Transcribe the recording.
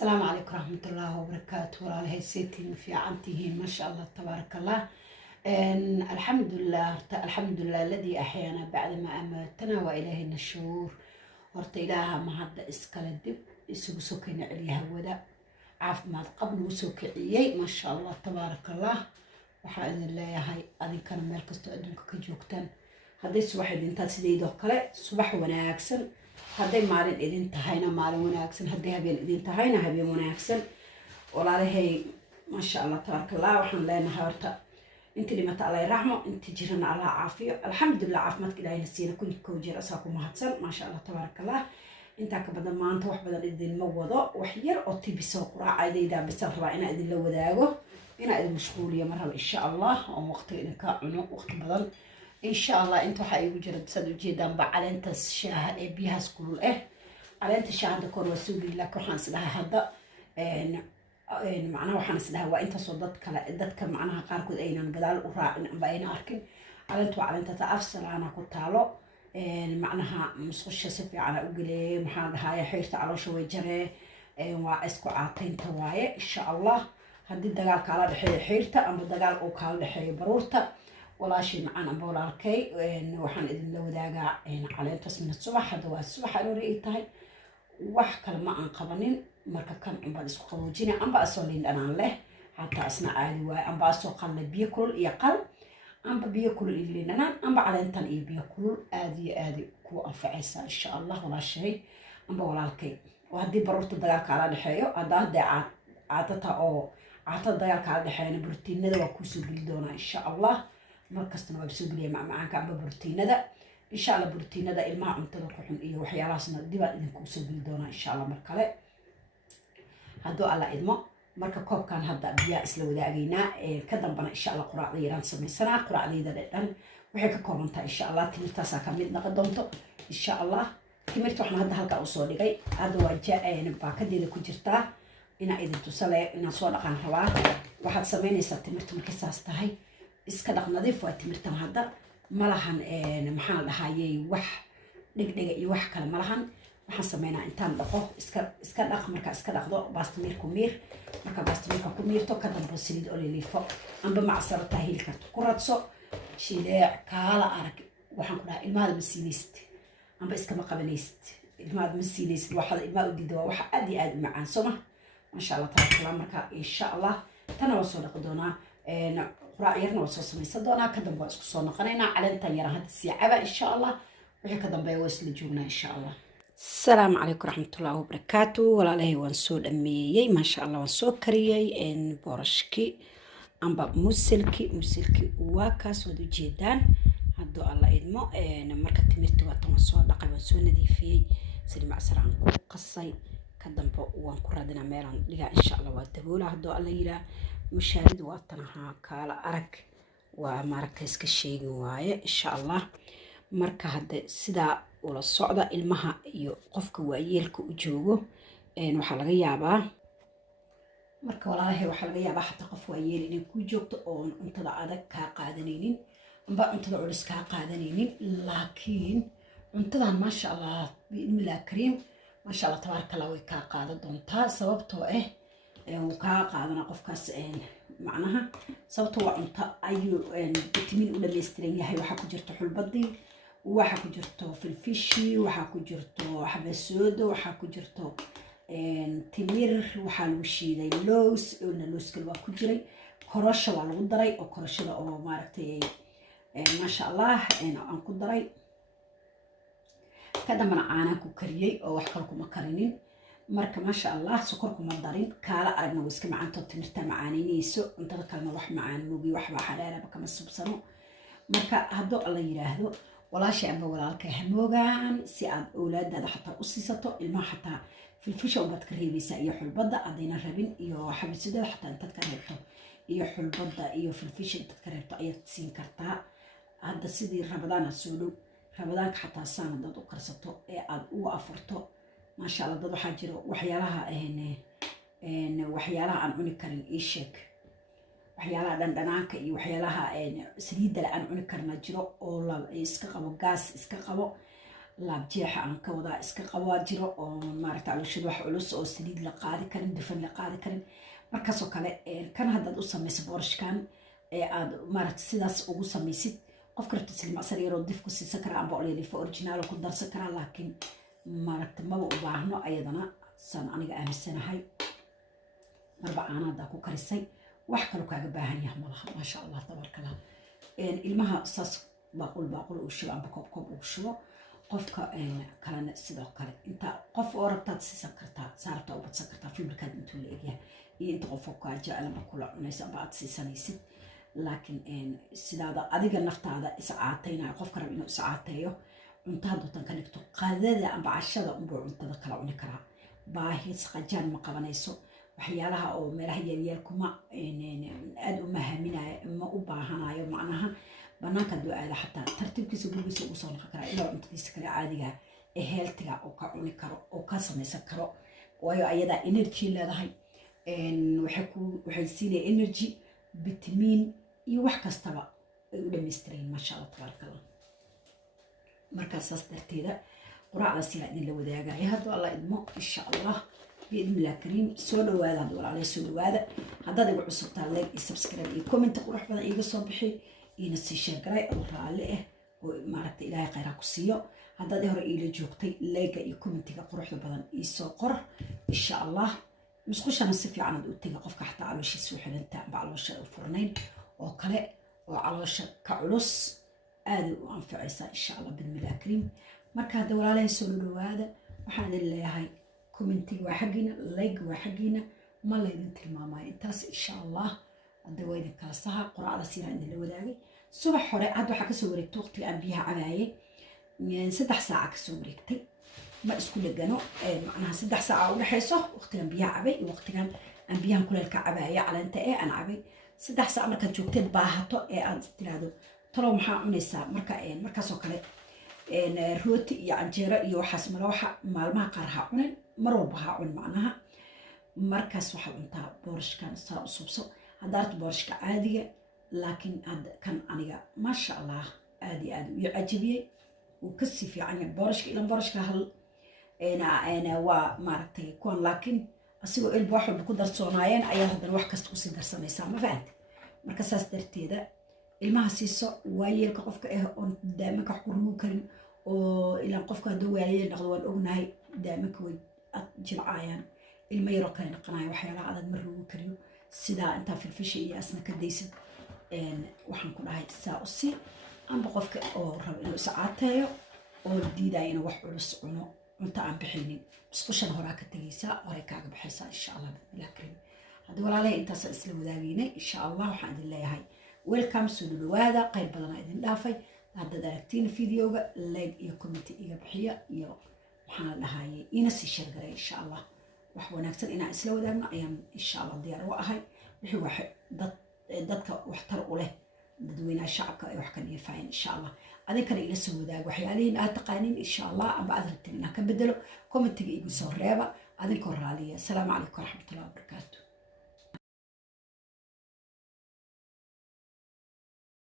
السلام عليكم ورحمة الله وبركاته. والله سيتين في عنتهين ما شاء الله تبارك الله. الحمد لله الذي أحيانا بعد ما أماتنا وإليه النشور. ورت إلها ما هذا إسكال الدب سكين عليها ودا عاف ما قبل وسكعيي ما شاء الله تبارك الله. وحاذن الله يا هاي أذن كان مركز تقدمك كجوكتن هذا صباح إذا أنت سيدي دكلا صباح وناكسن هذا مارن إذا أنت هينا مارن وناكسن هذا هبين إذا أنت هينا هبين وناكسن ولا هي ما شاء الله تبارك الله. وحنا لنا هارتا أنت اللي مت الله يرحمه أنت جيرنا على عافية الحمد لله عافمتك إلهي نسينا كنت كوجر أساكم مهتسن ما شاء الله تبارك الله. أنت كبدل ما أنت واحد بدل إذن موضة وحير أطي بسوق راعي إذا بسرعة إنا إذن لو ذاقه إنا إذن مشغولية مرة إن شاء الله أو وقت إنك عنو وقت بدل إن شاء الله أنتوا حيوجد بسدوا جدا بعد أنت الشاهد بيها سكول على أنت الشاهد كور وسوي لك وحنس لها هذا معناه وحنس لها وأنت صدتك لدتك معناها قاركود أين بدل وراء بين أركن على أنت تأفسر أنا كنت على معناها مسخش سفي على أقولي محل هاي حيرت على شوي جري واسكو عاطين تواي إن شاء الله هدي دجال كلا حيرته أما دجال أو كلا حي برورته ولا شيء معنا بولاركي وحن إذن لو داقع على تصميم الصبح هذا الصبح أوري تاي وح كلمة عن قبنين مركب كان عم بدرس قوجيني عم بأسولين أنا له حتى أثناء عادي وعم بأسول قل بياكل يقل عم بياكل اللي لنا عم بعد أنت بياكل آدي كو أنفعيسا إن شاء الله ولا شيء عم بولاركي وهدي برورت دجال على الحياة هذا عادتها أو عادة دجال على الحياة بروتين ذا وكوسو بالدونا إن شاء الله. markastana waa soo geliya macmacaanka amba borotiinada insha Allah borotiinada ilmaha cuntada ku xun iyo waxyaalahaasna dib aan idinku soo geli doonaa insha Allah mar kale hadduu alla idmo marka koobkan hadda biyaa isla wadaagaynaa ka dambana insha Allah quraacda yaraan samaysanaa quraacdayda dhan waxay ka kooban tahay insha Allah timirtaas ka mid noqon doonto insha Allah timirta waxaan hadda halka u soo dhigay hadda waa baakadeeda ku jirtaa ina idin tusale ina soo dhaqan rabaa waxaad samaynaysaa timirta markay saas tahay iska dhaq nadiif waa timirtan hadda malahan maxaan dhahayay wax dhigdhiga iyo wax kale malahan waxaan sameynaa intaan dhaqo iska dhaq marka iska dhaqdo baastamir ku miir marka baastamirka ku miirto ka dambo saliid oo liliifo amba macsaro taahil karto ku radso shileec kaala arag waxaan ku dhahay ilmaada ma siinaysid amba iskama qabanaysid ilmaada ma siinaysid waxaad ilmaa u diida waa waxa aad iyo aad u macaan soma masha Allah tabaaraka marka insha Allah tana waa soo dhaqi doonaa راعينا وصوص ميصدونا كذا بس كسونا قنينا على أنت يرى هذا السيعة إن شاء الله وهيك كذا بيوصل جونا إن شاء الله. السلام عليكم ورحمة الله وبركاته ولا له ونسود أمي ما شاء الله ونسود كريي إن بورشكي أم باب مسلكي واكاس ودو جيدان هدو الله إدمو إن مركز تمرت وتوصل لقى ونسود نضيفي سلم عسران قصي كذا وانكردنا ميران لقى إن شاء الله ودبولا هدو الله يرى مشاهد وطنها كالا أرك وماركز كشيء واي إن شاء الله مركا هذا سدا ولا الصعدة المها يقفك ويلك وجوه وحلقة يابا مركا والله وحلقة يابا حتى قف ويل إن كوجوكت أون أنت ضعدك كقادنين أنبا أنت ضعلس كقادنين لكن أنت ما شاء الله بإذن الله كريم ما شاء الله تبارك الله وكقادة دونتا سببته وكا قادنا قفكاس معناها صوتو انت ايو فيتامين ولا ميسترين yahay waxa ku jirto xulbadi waxa ku jirto filfishi waxa ku jirto xabasoodo waxa ku jirto timir waxa lagu shiiday looska waa ku jiray korosho waa lagu daray oo koroshada oo maaragtay ma sha Allah aan ku daray kada mana aan ku kariyay oo wax kale kuma karinin marka ma sha Allah sokor kuma darin kala aragna iska macaanto timirta macaanayso inta kalena wax macaan moogi wax baa xaraaraba kama subsano marka haddo alla yiraahdo walaashay amba walaalkay hamoogaan si aad awlaadada xataa u siisato ilmaha xataa filfisha ubad ka reebaysa iyo xulbada adayna rabin iyo xabisada xataa inta ka reebto iyo xulbada iyo filfisha inta ka reebto ayaad siin kartaa hadda sidii rabadaan soo dhow rabadaanka xataa saanad u karsato ee aad u afurto ما شاء الله ضد حاجر وحيالها وحيالها عن عنكرن إيشك وحيالها دندناك وحيالها سريدة عن عنكرن جرو أو لا إسكقبو غاز إسكقبو laab jeexa aan ka wadaa iska qabaa jiro oo maaragta calooshada wax culus oo saliid la qaadi karin dufan la qaadi karin markaasoo kale kan haddaad u samayso boorashkan aad maaragta sidaas ugu samaysid qofka rabta silmacsar yaroo dif ku siisan karaa amba olelifa originaal ku darsan karaa laakiin maaragta maba u baahno ayadana saan aniga aaminsanahay marba caanaada ku karisay wax kaloo kaaga baahan yahay malaha maasha allah tabaarkala ilmaha saas baaqul uu shubo amba koob uu shubo qofka kalena sidoo kale inta qof oo rabtaad siisan kartaa saarabtaa u badsan kartaa fibrikaad intuu la egyahay iyo inta qof oo kaa jecelaba kula cunaysa amba aad siisanaysid laakiin sidaada adiga naftaada iscaataynayo qofka rab inuu iscaateeyo cunto haddootan ka dhigto qadada amba cashada unbuu cuntada kala cuni karaa baahis qajaan ma qabanayso waxyaalaha oo meelaha yaryeel kuma aad uma haminayo ma u baahanayo macnaha banaanka hadduu aada xataa tartiibkiisa gurigiisa ugu soo noqon karaa ilaa cuntadiisa kale caadiga ee heeltiga oo ka cuni karo oo ka samaysan karo waayo ayadaa energy leedahay waxay siinaya energy vitamin iyo wax kastaba ay u dhammaystireen maasha allah tabaarkallah markaas saas darteeda quraacdaas yaa idinla wadaagaya hadduu alla idmo insha allah بإذن الله كريم سولو هذا دول عليه سولو هذا هذا يقول عصبت عليك سبسكرايب كومنت قروح بدن إيجا صبحي ينسي شير قراي أو راليه ومعرفت إلهي قيرا قصيو هذا ده هو إيجا جوقتي لايكا كومنت قروح بدن إيسو قر إن شاء الله مسخوش أنا سفي عنا دو تيجا قفك حتى على شيء سوحي لنتا بعلى وش الفرنين وكلا وعلى وش كعلوس آدي وأنفع عيسى إن شاء الله بإذن الله كريم مركز دول عليه سولو هذا وحنا لله هاي كومنتي وحقنا لايك وحقنا ما لا ينتهي ماما انتاس ان شاء الله الدوايد كاسها قراءه سيره عند الوداغي صبح حره عاد waxa ka soo wareegto waqti aan biyaha cabaayay 3 saac ka soo wareegtay ma isku dhagano macnaha 3 saac u dhaxayso waqtigan biyaha cabay iyo waqtigan aan biyahan kuleelka cabaaya calaanta aan cabay 3 saac marka joogteed baahato aad tiraado talow maxaa cunaysaa markaas oo kale rooti iyo canjeero iyo waxaas waxa maalmaha qaar ha cunin mar walba ha cun macnaha markaas waxa cuntaa boorashkan saa u subso haddaad boorashka caadiga laakiin kan aniga maasha allah aad iyo aad u cajabiyey uu ka sii fiican yahay boorashka ilan boorashka hal waa maaragtay kuwan laakiin asigoo ilba wax walba ku darsoonaayeen ayaa haddana wax kasta kusii darsanaysaa ma fahanta marka saas darteeda ilmaha siiso waayeelka qofka oon daamanka wax ku rugi karin oo ilaan qofka hadduu waayeel noqdo waan ognahay daamanka way jilcaayaan ilma yaroo kale noqonaya waxyaalaha adag ma rugi kariyo sidaa intaa filfisha iyo asna ka daysid waxaan ku dhahay saa u sii amba qofka oo rabo inuu iscaateeyo oo diidaya inuu wax culus cuno cunto aan bixinin musqushan horaa ka tegaysaa horay kaaga baxaysaa insha allah bismillah karim haddii walaalahay intaasaan isla wadaagaynay insha allah waxaan idin leeyahay welcome soo dhawaada qayb badanaa idin dhaafay haddaad aragtiin videoga like iyo comment iga bixiya iyo waxaan dhahaayay ina sii sheergaray insha allah wax wanaagsan inaan isla wadaagno ayaan insha allah diyaar u ahay wixii wax dadka waxtar u leh dadweynaha shacabka ay wax ka dhiifaayeen insha allah adinkana ila soo wadaag waxyaalihiin aad taqaaniin insha allah amba aad rabtiin inaan ka bedelo commentiga igu soo reeba adinkoo raaliya asalaamu calaykum waraxmatullahi wabarakaatu